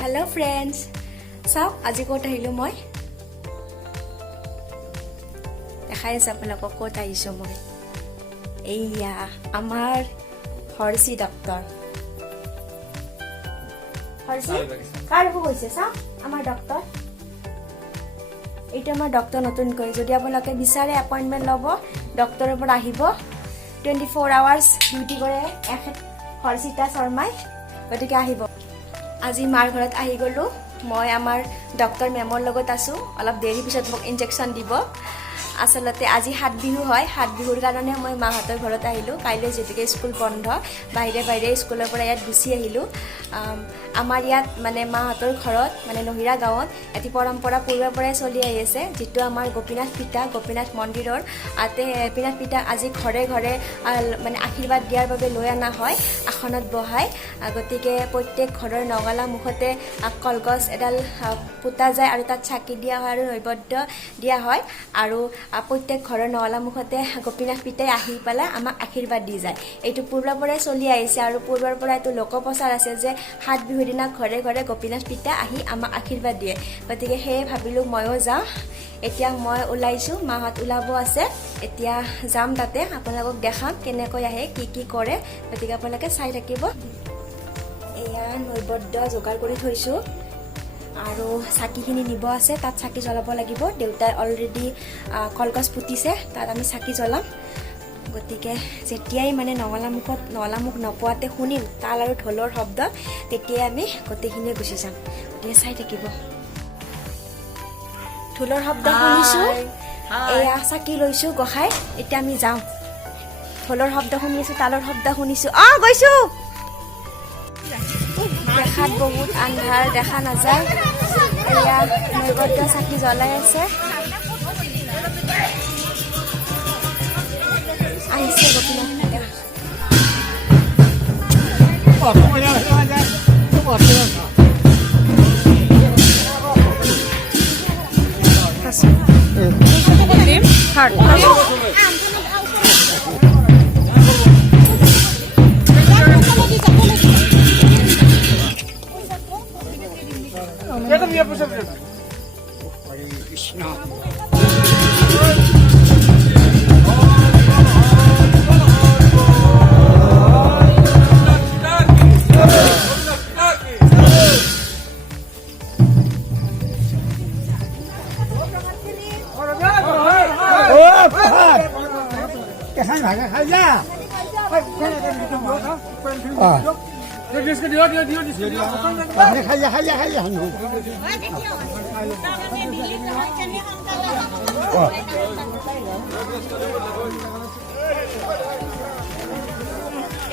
Hello friends. Sao আজি ক'ত আহিলো মই দেখাই আছে আপোনালোকক ক'ত আহিছো মই এইয়া আমাৰ হৰসি ডক্টৰ হৰসি কাৰ হৈছে চাও আমাৰ ডক্টৰ এইটো আমাৰ ডক্টৰ নতুন কৈ যদি আপোনালোকে বিচাৰে এপইন্টমেন্ট ল'ব ডক্টৰৰ পৰা আহিব 24 আৱাৰ্স ডিউটি কৰে হৰসিতা শৰ্মাই গতিকে আহিব আজি মাৰ ঘৰত আহি গলো মই আমাৰ ডক্টৰ মেমৰ লগত আছো অলপ দেৰি পিছত মোক ইনজেকশন দিব আসলতে আজি হাত বিহু হয় হাত বিহুৰ কাৰণে মই মাহঁতৰ ঘৰত আহিলো কাইলৈ যেতিকে স্কুল বন্ধ বাইৰে স্কুলৰ পৰা ইয়াত গুছি আহিলো আমাৰ ইয়াত মানে মাহঁতৰ ঘৰত মানে নহিৰা গাঁৱত এটি পৰম্পৰা পূৰ্বৰ পৰাই চলি আহিছে যেটো আমাৰ গোপীনাথ মন্দিৰৰ আতে গোপীনাথ পিতা আজি ঘৰে ঘৰে মানে আশীৰ্বাদ দিয়াৰ বাবে লৈ আনা হয় আসনত বহাই গতিকে প্ৰত্যেক ঘৰৰ নগলা মুখতে কলগছ এডাল পুতা যায় আৰু তাত চাকি দিয়া হয় আৰু নৈবদ্য দিয়া হয় আৰু প্ৰত্যেক ঘৰৰ নগলা মুখতে গোপীনাথ পিতাই আহি পেলাই আমাক আশীৰ্বাদ দি যায় এইটো পূৰ্বৰ পৰাই চলি আহিছে আৰু পূৰ্বৰ পৰা এইটো লোকপ্ৰচাৰ আছে যে হাত বিহুৰ দিনা ঘৰে ঘৰে গোপীনাথ পিতা আহি আমাক আশীৰ্বাদ দিয়ে গতিকে সেই ভাবিলো ময়ো যাওঁ এতিয়া মই ওলাইছো মাহত ওলাব আছে এতিয়া যাম তাতে আপোনালোকক দেখাম কেনেকৈ আহে কি কৰে গতিকে আপোনালোকে চাই থাকিব এয়া নৈবদ্য যোগাৰ কৰি থৈছো আৰু চাকিখিনি নিব আছে তাত চাকি জ্বলাব লাগিব দেউতাই অলৰেডি কলগছ পুতিছে তাত আমি চাকি জ্বলাম গতিকে যেতিয়াই মানে নগলামুখ নপোৱাতে শুনিম তাল আৰু ঢোলৰ শব্দ তেতিয়াই আমি গোটেইখিনিয়ে গুচি যাম গতিকে চাই থাকিব ঢোলৰ শব্দ শুনিছো এয়া চাকি লৈছো গখাই এতিয়া আমি যাওঁ ঢোলৰ শব্দ শুনিছো তালৰ শব্দ শুনিছো গৈছো দেখাত বহুত আন্ধাৰ দেখা নাযায় এয়া নৈবদ্য চাকি জ্বলাই আছে আহিছে গোপীনাথ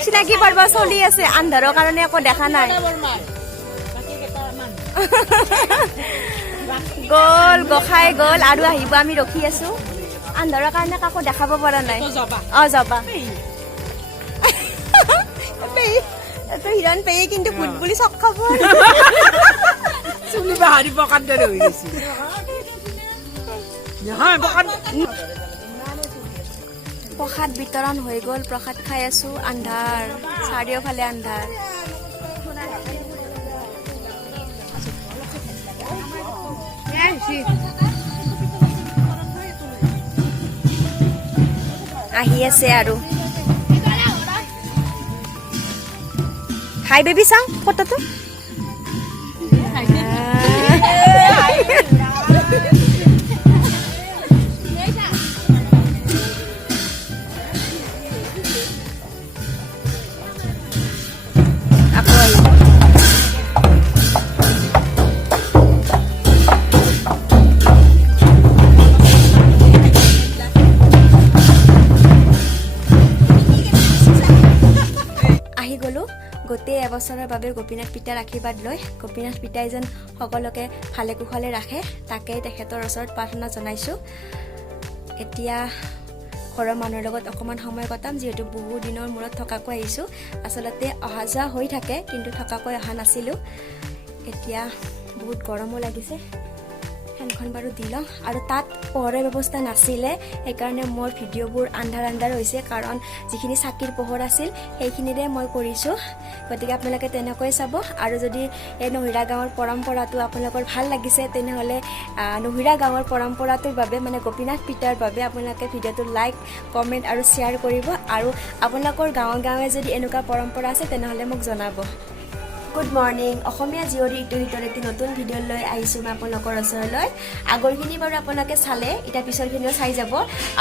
চিনাকি পৰ্ব চলি আছে আন্ধাৰৰ কাৰণে একো দেখা নাই গল গখাই গল আৰু আহিব আমি ৰখি আছো আন্ধাৰৰ কাৰণে কাকো দেখাব পৰা নাই যাবা তো হিৰণ পেয়ে কিন্তু ভূত বুলি চক খাব চুলি বাহাৰি পকাত দৰে হৈ গৈছে নহয় পকাত প্ৰসাদ বিতৰণ হৈ গ'ল প্ৰসাদ খাই আছো আন্ধাৰ চাৰিওফালে আন্ধাৰ আহি আছে আৰু হাই বেবি চাওঁ ফটোটো গোটেই এবছৰৰ বাবে গোপীনাথ পিতাৰ আশীৰ্বাদ লৈ গোপীনাথ পিতাই যেন সকলোকে ভালে কুশলে ৰাখে তাকেই তেখেতৰ ওচৰত প্ৰাৰ্থনা জনাইছো এতিয়া ঘৰৰ মানুহৰ লগত অকমান সময় কটাম যেহেতু বহু দিনৰ মূৰত থকাকৈ আহিছো আসলতে অহা যোৱা হৈ থাকে কিন্তু থকাকৈ অহা নাছিলো এতিয়া বহুত গৰমো লাগিছে ফেন এখন বাৰু দি লওঁ আৰু তাত পোহৰৰ ব্যৱস্থা নাছিলে সেইকাৰণে মোৰ ভিডিঅ'বোৰ আন্ধাৰ হৈছে কাৰণ যিখিনি চাকিৰ পোহৰ আছিল সেইখিনিৰে মই কৰিছোঁ গতিকে আপোনালোকে তেনেকৈ চাব আৰু যদি এই নহিৰা গাঁৱৰ পৰম্পৰাটো আপোনালোকৰ ভাল লাগিছে তেনেহ'লে নহিৰা গাঁৱৰ পৰম্পৰাটোৰ বাবে মানে গোপীনাথ পিতাৰ বাবে আপোনালোকে ভিডিঅ'টো লাইক কমেণ্ট আৰু শ্বেয়াৰ কৰিব আৰু আপোনালোকৰ গাঁৱে যদি এনেকুৱা পৰম্পৰা আছে তেনেহ'লে মোক জনাব গুড মৰ্নিং অসমীয়া জীয়ৰী ইটোহিতৰ এটি নতুন ভিডিঅ' লৈ আহিছোঁ মই আপোনালোকৰ ওচৰলৈ আগৰখিনি বাৰু আপোনালোকে চালে এতিয়া পিছৰখিনিও চাই যাব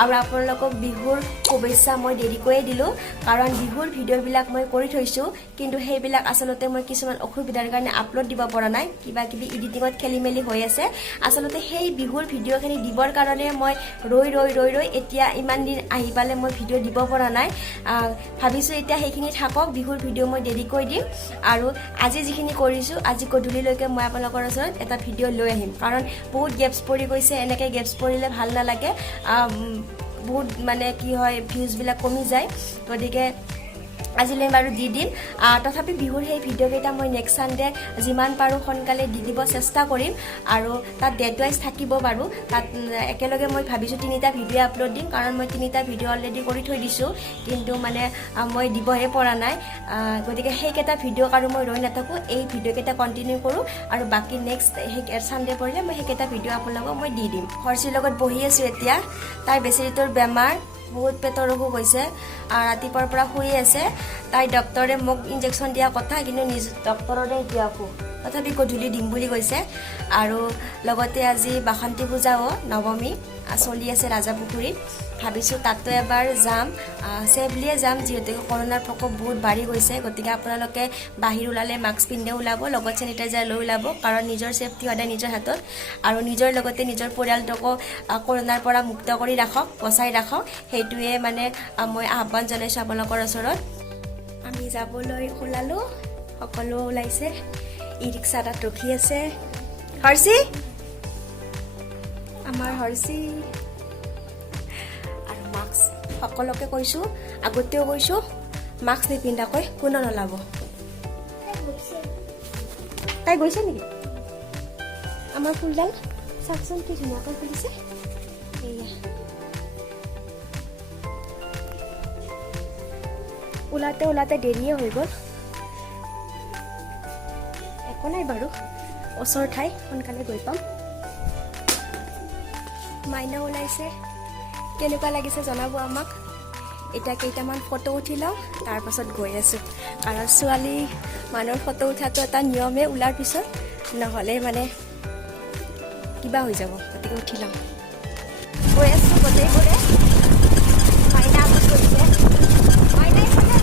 আৰু আপোনালোকক বিহুৰ শুভেচ্ছা মই দেৰিকৈয়ে দিলোঁ কাৰণ বিহুৰ ভিডিঅ'বিলাক মই কৰি থৈছোঁ কিন্তু সেইবিলাক আচলতে মই কিছুমান অসুবিধাৰ কাৰণে আপলোড দিব পৰা নাই কিবা কিবি এডিটিঙত খেলি মেলি হৈ আছে আচলতে সেই বিহুৰ ভিডিঅ'খিনি দিবৰ কাৰণে মই ৰৈ এতিয়া ইমান দিন আহি পালে মই ভিডিঅ' দিব পৰা নাই ভাবিছোঁ এতিয়া সেইখিনি থাকক বিহুৰ ভিডিঅ' মই দেৰিকৈ দিম আৰু আজি যিখিনি কৰিছোঁ আজি গধূলিলৈকে মই আপোনালোকৰ ওচৰত এটা ভিডিঅ' লৈ আহিম কাৰণ বহুত গেপছ পৰি গৈছে এনেকৈ গেপছ পৰিলে ভাল নালাগে বহুত মানে কি হয় ভিউজবিলাক কমি যায় গতিকে আজিলৈ বাৰু দি দিম তথাপি বিহুৰ সেই ভিডিঅ'কেইটা মই নেক্সট ছানডে যিমান পাৰোঁ সোনকালে দি দিব চেষ্টা কৰিম আৰু তাত ডেট ৱাইজ থাকিব বাৰু তাত একেলগে মই ভাবিছোঁ 3টা ভিডিঅ' আপলোড দিম কাৰণ মই 3টা ভিডিঅ' অলৰেডি কৰি থৈ দিছোঁ কিন্তু মানে মই দিবহে পৰা নাই গতিকে সেইকেইটা ভিডিঅ' আৰু মই ৰৈ নাথাকোঁ এই ভিডিঅ'কেইটা কণ্টিনিউ কৰোঁ আৰু বাকী নেক্সট সেই ছানডে পৰিলে মই সেইকেইটা ভিডিঅ' আপোনালোকক মই দি দিম হৰ্চিৰ লগত বহি আছোঁ এতিয়া তাইৰ বেচেৰিটোৰ বেমাৰ বহুত পেটৰ অসুখ হৈছে ৰাতিপুৱাৰ পৰা শুই আছে তাই ডক্টৰে মোক ইনজেকশ্যন দিয়া কথা কিন্তু ডক্টৰৰে দিয়া অসুখ তথাপি গধূলি দিম বুলি কৈছে আৰু লগতে আজি বাসন্তী পূজাও নৱমী চলি আছে ৰাজাপুখুৰীত ভাবিছোঁ তাতো এবাৰ যাম ছেফলিয়ে যাম যিহেতু কৰোণাৰ প্ৰকোপ বহুত বাঢ়ি গৈছে গতিকে আপোনালোকে বাহিৰ ওলালে মাস্ক পিন্ধি ওলাব লগত চেনিটাইজাৰ লৈ ওলাব কাৰণ নিজৰ ছেফটি সদায় নিজৰ হাতত আৰু নিজৰ লগতে নিজৰ পৰিয়ালটোকো কৰোণাৰ পৰা মুক্ত কৰি ৰাখক বচাই ৰাখক সেইটোৱে মানে মই আহ্বান জনাইছোঁ আপোনালোকৰ ওচৰত আমি যাবলৈ ওলালোঁ সকলো ওলাইছে ই ৰিক্সা তাত ৰখি আছে হৰ্ষি আমাৰ হৰ্ষি আৰু মাস্ক সকলোকে কৈছোঁ আগতেও কৈছোঁ মাস্ক নিপিন্ধাকৈ কোনো নলাব তাই গৈছে নেকি আমাৰ ফুলডাল চাওকচোন কি ধুনীয়াকৈ ফুলিছে এয়া ওলাতে দেৰিয়ে হৈ গ'ল একো নাই বাৰু ওচৰ ঠাই সোনকালে গৈ পাম মাইনা ওলাইছে কেনেকুৱা লাগিছে জনাব আমাক এতিয়া কেইটামান ফটো উঠি লওঁ তাৰপাছত গৈ আছোঁ কাৰণ ছোৱালী মানুহৰ ফটো উঠাটো এটা নিয়মে ওলাৰ পিছত নহ'লে মানে কিবা হৈ যাব গতিকে উঠি লওঁ গৈ আছোঁ গোটেইবোৰে মাইনা আগত গৈছে মাইনা এইফালে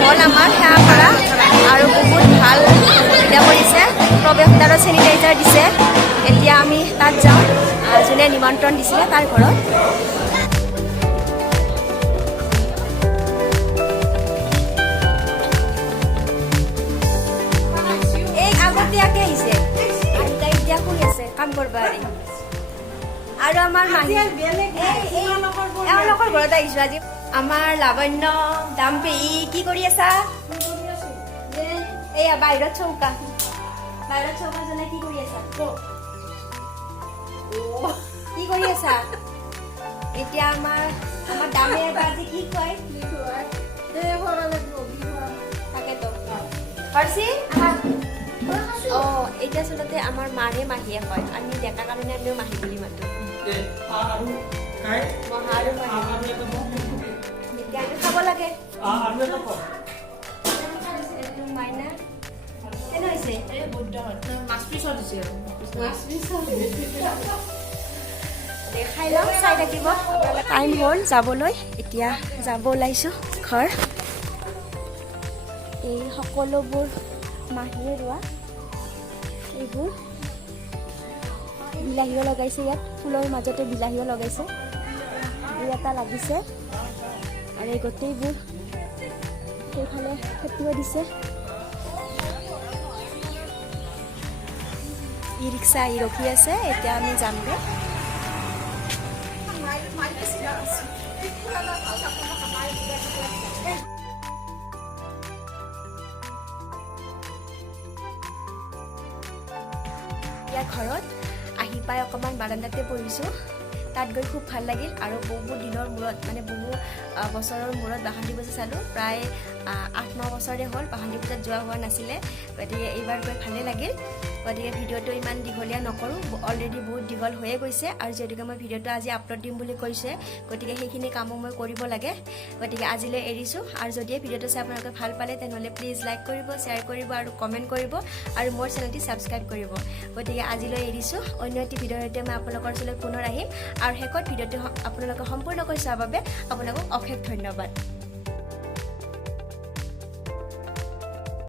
হ'ল আমাৰ সেৱা কৰা আৰু বহুত ভাল সুবিধা কৰিছে প্ৰৱেশদ্বাৰত চেনিটাইজাৰ দিছে এতিয়া আমি তাত যাওঁ যোনে নিমন্ত্ৰণ দিছিলে তাৰ ঘৰত এই আগতীয়াকৈ আহিছে এতিয়া শুই আছে কাম কৰিব আৰু আমাৰ এওঁলোকৰ ঘৰত আহিছোঁ আজি আমাৰ লাৱণ্য দাম্পী কি কৰি আছা এয়া বাহিৰত চৌকা জ্বলাই কি কৰি আছা কি কৰি আছা এতিয়া আমাৰ দামে আজি কি কয় তাকেতো হৰ্ষি এতিয়া আচলতে আমাৰ মাৰে মাহীয়ে কয় আমি ডেকা কাৰণে আমিও মাহী বুলি মাতো মহা আৰু মাইনা মিঠাইটো খাব লাগে এইটো মাইনা কেনে হৈছে খাই লওঁ চাই থাকিব টাইম হ'ল যাবলৈ এতিয়া যাব ওলাইছোঁ ঘৰ এই সকলোবোৰ মাহীয়ে ৰোৱা এইবোৰ বিলাহীও লগাইছে ইয়াত ফুলৰ মাজতে বিলাহীও লগাইছে দুই এটা লাগিছে আৰু এই গোটেইবোৰ সেইফালে খেতিও দিছে ই ৰিক্সা আহি ৰখি আছে এতিয়া আমি যামগৈ ইয়াৰ ঘৰত আহি পাই অকণমান বাৰাণ্ডাতে বহিছোঁ তাত গৈ খুব ভাল লাগিল আৰু বহু দিনৰ মূৰত মানে বহু বছৰৰ মূৰত বাসন্তী পূজা চালোঁ প্ৰায় 8-9 বছৰে হ'ল বাসন্তী পূজাত যোৱা হোৱা নাছিলে গতিকে এইবাৰ গৈ ভালেই লাগিল গতিকে ভিডিঅ'টো ইমান দীঘলীয়া নকৰোঁ অলৰেডি বহুত দীঘল হৈয়ে গৈছে আৰু যিহেতুকে মই ভিডিঅ'টো আজি আপলোড দিম বুলি কৈছে গতিকে সেইখিনি কামো মই কৰিব লাগে গতিকে আজিলৈ এৰিছোঁ আৰু যদি ভিডিঅ'টো চাই আপোনালোকে ভাল পালে তেনেহ'লে প্লিজ লাইক কৰিব শ্বেয়াৰ কৰিব আৰু কমেণ্ট কৰিব আৰু মোৰ চেনেলটি ছাবস্ক্ৰাইব কৰিব গতিকে আজিলৈ এৰিছোঁ অন্য এটি ভিডিঅ'ৰ সৈতে মই আপোনালোকৰ ওচৰলৈ পুনৰ আহিম আৰু শেষত ভিডিঅ'টো আপোনালোকে সম্পূৰ্ণকৈ চোৱাৰ বাবে আপোনালোকক অশেষ ধন্যবাদ